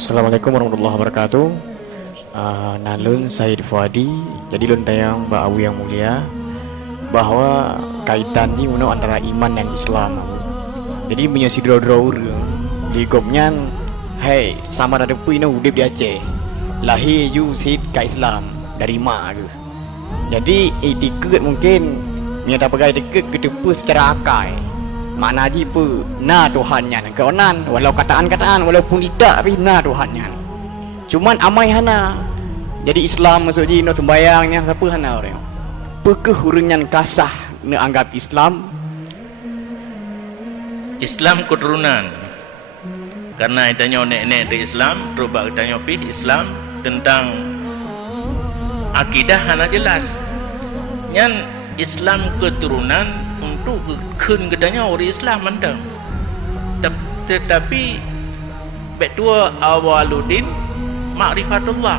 Assalamualaikum warahmatullahi wabarakatuh. Nalun Syed Fuadi. Jadi lun tayang ba awu yang mulia bahwa kaitan ni uno antara iman dan Islam. Jadi punya sidro-dro urang. Ligopnya hey sama ada puina udip di Aceh. Lahir you sid ka Islam dari mak ke. Jadi etiket mungkin nyata pegai etiket ketepu secara akal. Makna haji apa? Na Tuhannya keonan walau kataan-kataan walaupun tidak tapi na Tuhannya. Cuman amai hana. Jadi Islam masuk ji no sembayangnya siapa hana orang. Pekeh urangnya kasah ne anggap Islam keturunan. Karena adanya nek-nek di Islam, terubah adanya pi Islam tentang akidah hana jelas. Nyan Islam keturunan untuk keun gedanya orang Islam mandang. Tetapi betua awaluddin ma'rifatullah.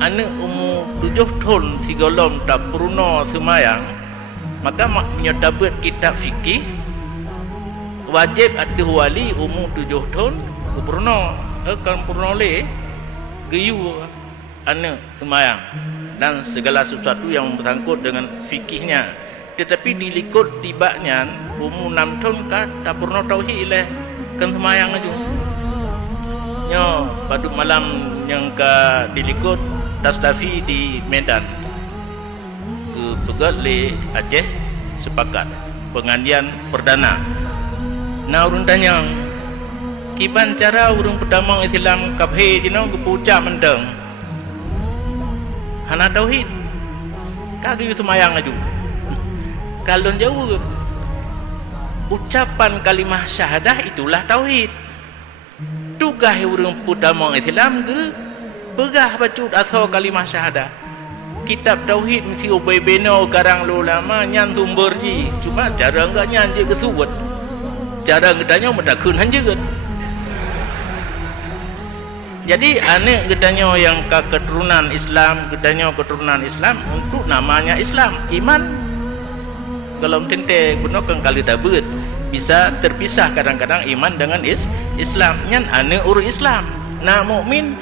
Anak umur 7 tahun 3 lom tak purna semayang, maka maknya dapat kitab fikih wajib ada wali umur 7 tahun purna kan purna le geyu anak semayang dan segala sesuatu yang bersangkut dengan fikihnya. Tetapi dilikut tibanya umur 6 tahun kan tak pernah tauhid leh kan semayang aja nyo pada malam yang ke dilikut Dastafi di Medan ke pegat le Aceh sepakat pengandian perdana. Nah urun tanya kiban cara urung pedamang Islam kaphe dino kepucak mendeng hana tauhid kagak semayang aja. Kalau jauh ucapan kalimah syahadah itulah tauhid. Tukah urang pudamang Islam ke pegah bacut asal kalimah syahadah. Kitab tauhid mesti ubay beno karang ulama nyan sumber ji. Cuma cara enggak nyan je kesuwet. Cara gedanya medakun hanjeut. Jadi anak gedanya yang keturunan Islam, gedanya keturunan Islam untuk namanya Islam, iman. Kalau tente gunakan kali dabut bisa terpisah kadang-kadang iman dengan Islam nyan ane ur Islam na mukmin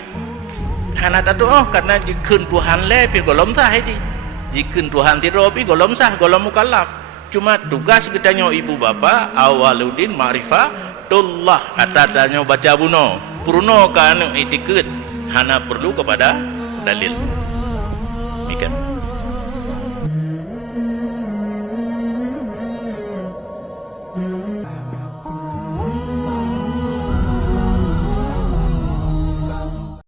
kana tatu karena jikeun Tuhan le pi golom sah haji jikeun Tuhan tiro pi golom sah golom mukallaf. Cuma tugas kitanya ibu bapa awaluddin ma'rifatullah atadanya baca buno purno ka anu itiket hana perlu kepada dalil. Mikan